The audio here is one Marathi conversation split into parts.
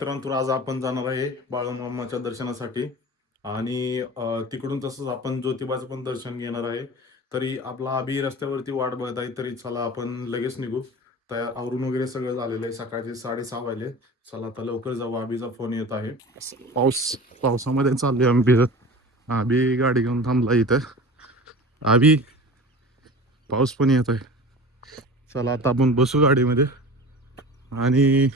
मित्रांनो, आज आपण जाणार आहे बाळूमामाच्या दर्शनासाठी आणि तिकडून तसंच आपण ज्योतिबाचं पण दर्शन घेणार आहे. तरी आपला अभि रस्त्यावरती वाट बघत आहे, तरी चला आपण लगेच निघू. तयार आवरून वगैरे सगळं झालेलं आहे. सकाळचे 6:30 वाजले. चला आता लवकर जाऊ. अभिचा फोन येत आहे. पावसामध्ये चाललोय आम्ही भिजत. अभि गाडी घेऊन थांबला इथं. अभि, पाऊस पण येत आहे. चला आता आपण बसू गाडीमध्ये आणि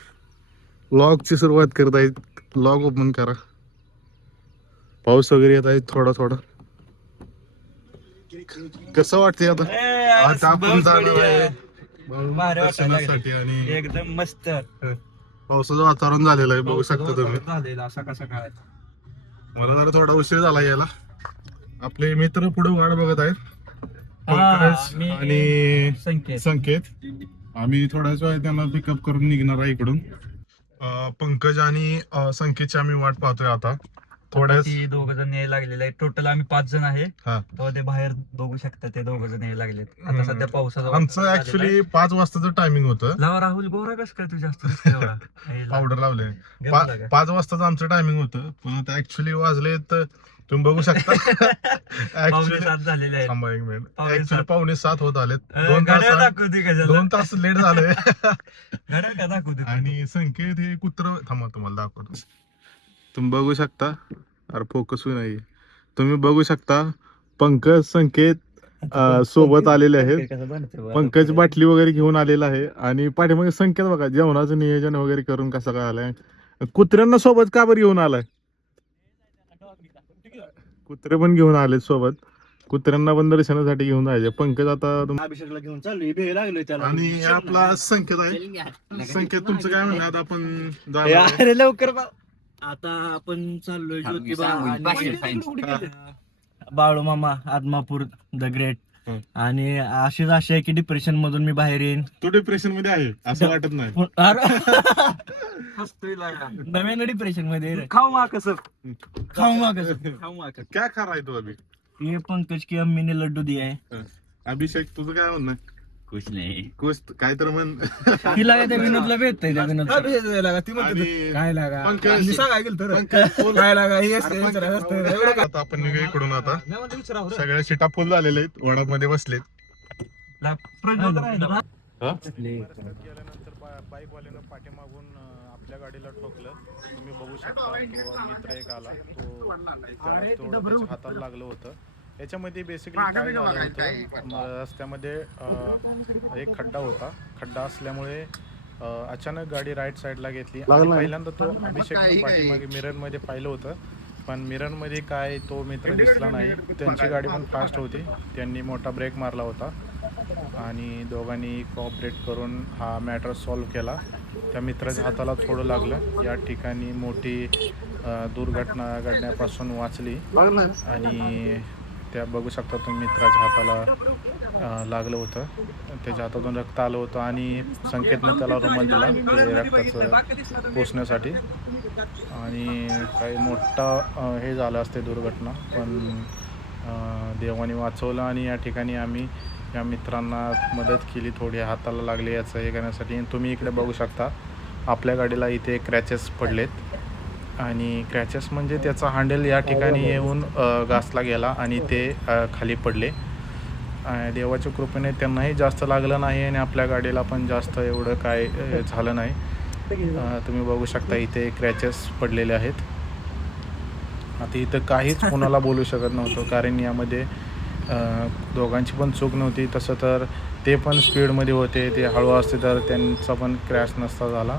व्लॉगची सुरुवात करत आहेत. व्लॉग ओपन करा. पाऊस वगैरे येत आहे थोडा थोडा. कसं वाटतंय आता? आता आपण जाणार आहे दर्शनासाठी आणि एकदम मस्त पावसाचं वातावरण झालेलं आहे, बघू शकता तुम्ही. झालेला सकाळ मला जरा थोडा उशीर झाला यायला. आपले मित्र पुढे वाट बघत आहेत, पंकज आणि संकेत. आम्ही थोड्याच वेळ त्यांना पिकअप करून निघणार आहे इकडून. पंकज आणि संकेतची आम्ही वाट पाहतोय आता. थोड्याच दोघ जण यायला लागलेले आहेत. टोटल आम्ही 5 जण आहे. हा. तेव्हा ते बाहेर बघू शकता, ते दोघ जण यायला लागलेत. आता सध्या पावसाचा आमचं ऍक्च्युली 5 वाजताचं टायमिंग होतं. लावा राहुल, गोरा कस काय तू जास्त एवढा? पावडर लावले. 5 वाजताचं आमचं टायमिंग होतं, पण आता ऍक्च्युली वाजले तर तुम्ही बघू शकता. पावणे 7 झालेले आहेत. थांबा एक मिनिट. ऍक्च्युली 6:45 होत आलेत. 2 तास लेट झाले. घड्याळ का दाखवू दे. आणि संकेत हे कुत्र, थांबा तुम्हाला दाखवतो. तुम्ही बघू शकता. अरे फोकस नाही. तुम्ही बघू शकता पंकज संकेत सोबत आलेले आहेत. पंकज बाटली वगैरे घेऊन आलेला आहे आणि पाठीमागे संकेत बघा जेवणाचं नियोजन वगैरे करून कसं काय आलाय. कुत्र्यांना सोबत का बरं घेऊन आलाय? कुत्रे पण घेऊन आले सोबत. कुत्र्यांना पण दर्शनासाठी घेऊन जायचे. पंकज आता अभिषेकला घेऊन चालू लागलोय त्याला. आणि आपला संकेत आहे. संकेत तुमचं काय म्हणणार? आपण अरे लवकर आता आपण चाललोय ज्योतिबा, बाळूमामा, आदमापूर द ग्रेट. आणि अशीच आशा आहे की डिप्रेशन मधून मी बाहेर येईन. तो डिप्रेशन मध्ये आहे असं वाटत नाही. नव्यानं डिप्रेशन मध्ये खाऊ मा कसं क्या खा रहा है तू अभी? ये पंकज की अम्मी ने लड्डू दिया है. अभिषेक तुझं काय म्हणणं? कुछ नाही, कुछ काय तर म्हण. तिला काय त्या विनोदला भेटतंय. त्या विनोद काय लागा आता आपण निघू इकडून. आता सगळ्या सीटा फुल झालेल्या आहेत, वडामध्ये बसलेत. गेल्यानंतर बाईक वाल्यानं पाठीमागून आपल्या गाडीला ठोकलं. तुम्ही बघू शकता. तो मित्र एक आला, तो त्याच्या हाताला लागलं होतं. याच्यामध्ये बेसिकली काय झालं होतं, रस्त्यामध्ये एक खड्डा होता. खड्डा असल्यामुळे अचानक गाडी राईट साईडला घेतली. पहिल्यांदा तो अभिषेक पाठीमागे मिररमध्ये पाहिलं होतं, पण मिररमध्ये काय तो मित्र दिसला नाही. त्यांची गाडी पण फास्ट होती. त्यांनी मोठा ब्रेक मारला होता आणि दोघांनी कोऑपरेट करून हा मॅटर सॉल्व्ह केला. त्या मित्राच्या हाताला थोडं लागलं. या ठिकाणी मोठी दुर्घटना घडण्यापासून वाचली. आणि त्या बघू शकता तुम्ही, मित्राच्या हाताला लागलं होतं. त्याच्या हातातून रक्त आलं होतं आणि संकेतनं त्याला रुमाल दिला ते रक्ताचं पोचण्यासाठी. आणि काही मोठा हे झालं असते दुर्घटना, पण देवाने वाचवलं. आणि या ठिकाणी आम्ही या मित्रांना मदत केली थोडी, हाताला लागले याचं हे करण्यासाठी. तुम्ही इकडे बघू शकता आपल्या गाडीला इथे क्रॅचेस पडलेत. आणि क्रॅचेस म्हणजे त्याचा हँडल या ठिकाणी येऊन घासला गेला आणि ते खाली पडले. देवाच्या कृपेने त्यांनाही जास्त लागलं नाही आणि आपल्या गाडीला पण जास्त एवढं काय झालं नाही. तुम्ही बघू शकता इथे क्रॅचेस पडलेले आहेत. आता इथं काहीच कोणाला बोलू शकत नव्हतं, कारण यामध्ये दोघांची पण चूक नव्हती. तसं तर ते पण स्पीडमध्ये होते, ते हळू असते तर त्यांचा पण क्रॅश नसता झाला.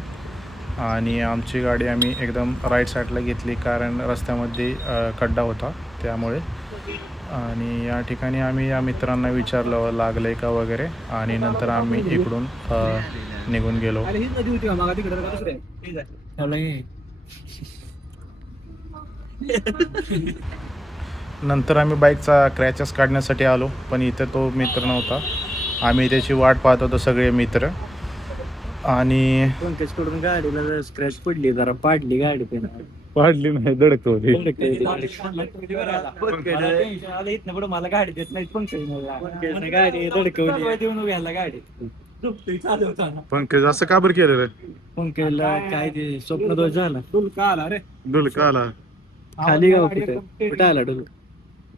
आणि आमची गाडी आम्ही एकदम राईट साईडला घेतली, कारण रस्त्यामध्ये खड्डा होता त्यामुळे. आणि या ठिकाणी आम्ही या मित्रांना विचारलं लागलं आहे का वगैरे, आणि नंतर आम्ही इकडून निघून गेलो. नंतर आम्ही बाईकचा क्रॅचेस काढण्यासाठी आलो, पण इथे तो मित्र नव्हता. आम्ही त्याची वाट पाहत होतो सगळे मित्र. आणि पंकज कडून गाडीला स्क्रॅच पडली, जरा पाडली गाडी. पाडली नाही, धडकवली. इथनं पुढे मला गाडी देत नाही पंकज, गाडी धडकवली देऊन घ्यायला गाडी. पंकज असं का बरं केलं रे? पंकजला काय ते स्वप्नदोष झाला. डुलका आला रे. डुलका आला. खाली गाव कुठे कुठे आला डुलका?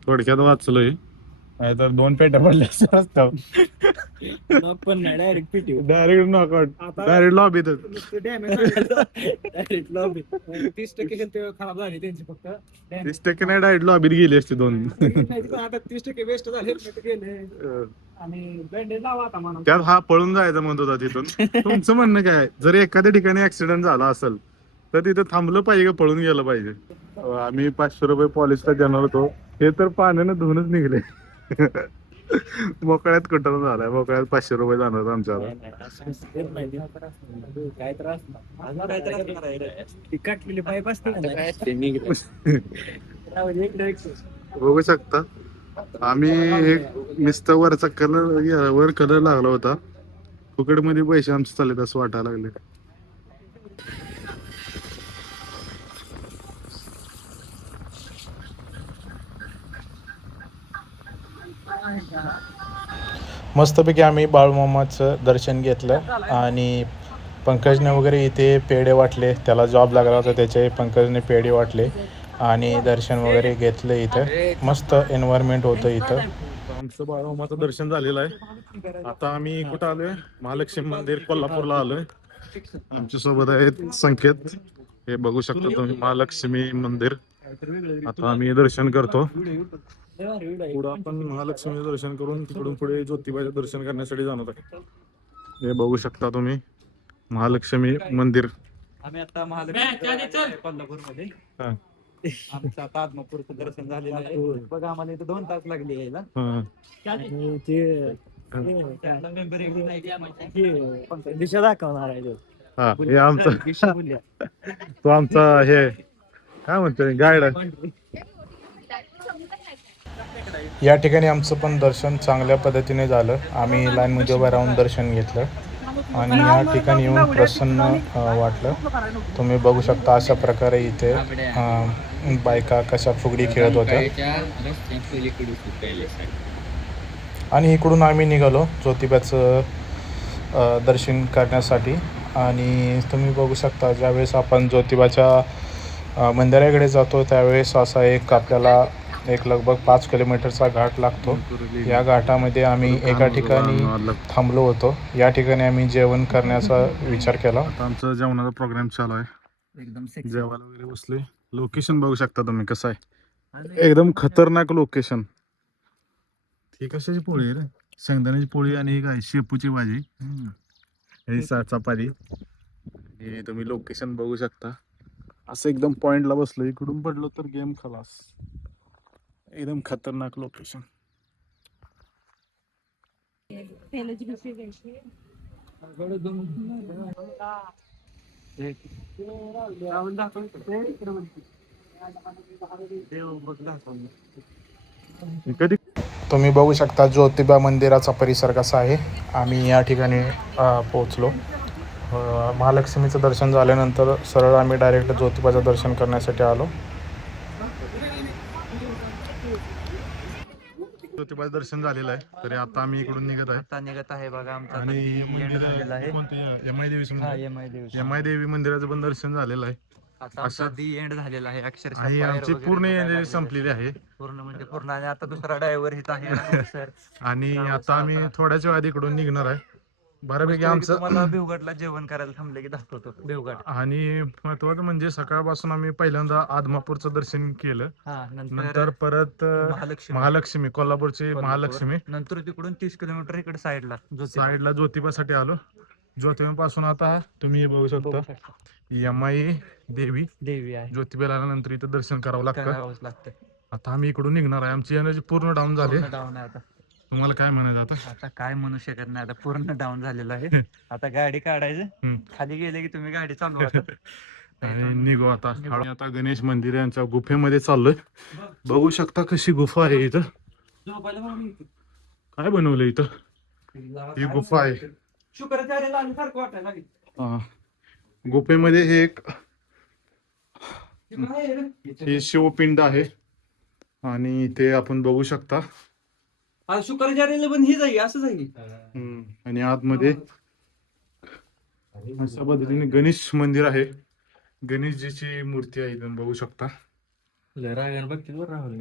थोडक्यात वाचलोय. नाही तर 2 पेट्या पडल्या असत्या. पण नाही डायरेक्ट पिटी. Direct knockout. डायरेक्ट लॉबीतच. Direct lobby. 30% ते खराब झाली त्यांची फक्त. 30% नाही डायरेक्ट लॉबीत गेली असती 2. आता 30% वेस्ट झाले गेले. आणि बँडेज लावा आता म्हणून. त्यात हा पळून जायचा म्हणत होता तिथून. तुमचं म्हणणं काय? जर एखाद्या ठिकाणी ऍक्सिडेंट झाला असेल तर तिथं थांबलं पाहिजे का पळून गेलं पाहिजे? आम्ही 500 रुपये पॉलिसला देणार होतो. हे तर पाण्यानं धुवूनच निघले. मोकळ्यात कुठं झालाय. मोकळ्यात 500 रुपये जाणार होते आमच्याला. काय त्रास काटलेली पाईप असते. बघू शकता आम्ही एक नुसतं वरचा कलर वर कलर लागला होता. फुकट मध्ये पैसे आमचे चालले असं वाटायला लागले. मस्तपैकी आम्ही बाळूमामाचं दर्शन घेतलं आणि पंकजने वगैरे इथे पेढे वाटले. त्याला जॉब लागला होता त्याचे पंकजने पेढे वाटले आणि दर्शन वगैरे घेतलं. इथं मस्त एन्व्हायरमेंट होतं. इथं आमचं बाळूमामाचं दर्शन झालेलं आहे. आता आम्ही कुठं आलोय? महालक्ष्मी मंदिर कोल्हापूरला आलोय. आमच्या सोबत आहेत संकेत. हे बघू शकता तुम्ही महालक्ष्मी मंदिर. आता आम्ही दर्शन करतो. पुढं आपण महालक्ष्मीचं दर्शन करून तिकडून पुढे ज्योतिबाचं दर्शन करण्यासाठी जाणार आहे. हे बघू शकता तुम्ही महालक्ष्मी मंदिर. आम्ही आता महालक्ष्मी कोल्हापूरमध्ये. आमचं आता आदमापूरचं दर्शन झालेलं आहे. बघा आम्हाला इथं 2 तास लागले यायला. दिशा दाखवणार आहे. हा हे आमचा तो आमचा हे काय म्हणतो गाईड. या ठिकाणी आमचं पण दर्शन चांगल्या पद्धतीने झालं. आम्ही लाईनमध्ये उभं राहून दर्शन घेतलं आणि या ठिकाणी येऊन प्रसन्न वाटलं. तुम्ही बघू शकता अशा प्रकारे इथे बायका कशा फुगडी खेळत होत्या. आणि इकडून आम्ही निघालो ज्योतिबाचं दर्शन करण्यासाठी. आणि तुम्ही बघू शकता ज्यावेळेस आपण ज्योतिबाच्या मंदिराकडे जातो त्यावेळेस असा एक आपल्याला एक लगभग 5 किलोमीटरचा घाट लागतो. या घाटामध्ये आम्ही एका ठिकाणी थांबलो होतो. या ठिकाणी आम्ही जेवण करण्याचा विचार केला. आमचा जेवणाचा प्रोग्राम चालू आहे. एकदम जेवायला वगैरे बसले. लोकेशन बघू शकता तुम्ही कसं आहे. एकदम खतरनाक लोकेशन. ही कशाची पोळी आहे रे? शेंगदाण्याची पोळी आणि ही काय शेपूची भाजी. ही चपाती. हे तुम्ही लोकेशन बघू शकता. असं एकदम पॉइंटला बसलो. इकडून पडलो तर गेम खलास. एकदम खतरनाक लोकेशन. कधी तुम्ही बघू शकता ज्योतिबा मंदिराचा परिसर कसा आहे. आम्ही या ठिकाणी पोहोचलो. महालक्ष्मीचं दर्शन झाल्यानंतर सरळ आम्ही डायरेक्ट ज्योतिबाचं दर्शन करण्यासाठी आलो. ज्योतिबाचं दर्शन झालेलं आहे तरी आता आम्ही इकडून निघत आहे. बघा आमचा आणि एम आय देवी मंदिराचं पण दर्शन झालेलं आहे. असा दी एंड झालेला आहे. अक्षरशः आमची पूर्ण एनर्जी संपलेली आहे. पूर्ण म्हणजे पूर्ण. आणि आता दुसरा ड्रायव्हर इथं आहे सर. आणि आता आम्ही थोड्याच वेळात इकडून निघणार आहे. बऱ्यापैकी आमचं मला भिवगडला जेवण करायला थांबले की दाखवतो भिवगड. आणि महत्वाचं म्हणजे सकाळपासून आम्ही पहिल्यांदा आदमापूरचं दर्शन केलं. नंतर परत महालक्ष्मी कोल्हापूरची महालक्ष्मी. नंतर तिकडून 30 किलोमीटर इकडे साईडला ज्योतिबासाठी आलो. ज्योतिबापासून आता तुम्ही बघू शकता यमाई देवी आहे. ज्योतिबाला आल्यानंतर इथं दर्शन करावं लागतं. आता आम्ही इकडून निघणार आहे. आमची एनर्जी पूर्ण डाऊन झाली. आता तुम्हाला काय म्हणायचं आता काय म्हणू शकत नाही. आता पूर्ण डाऊन झालेलं आहे. आता गाडी काढायचं. खाली गेले की तुम्ही गाडी चालवा. आणि निघू आता. आता गणेश मंदिर यांच्या गुफेमध्ये चाललोय. बघू शकता कशी गुफा आहे इथं. काय बनवलं इथं? ही गुफा आहे. गुफेमध्ये हे एक हे शिवपिंड आहे आणि इथे आपण बघू शकता शुक्राचार्याला पण हीच आहे असंच आहे. आणि आतमध्ये अशा पद्धतीने गणेश मंदिर आहे. गणेशजीची मूर्ती आहे, तुम्ही बघू शकता. राहूल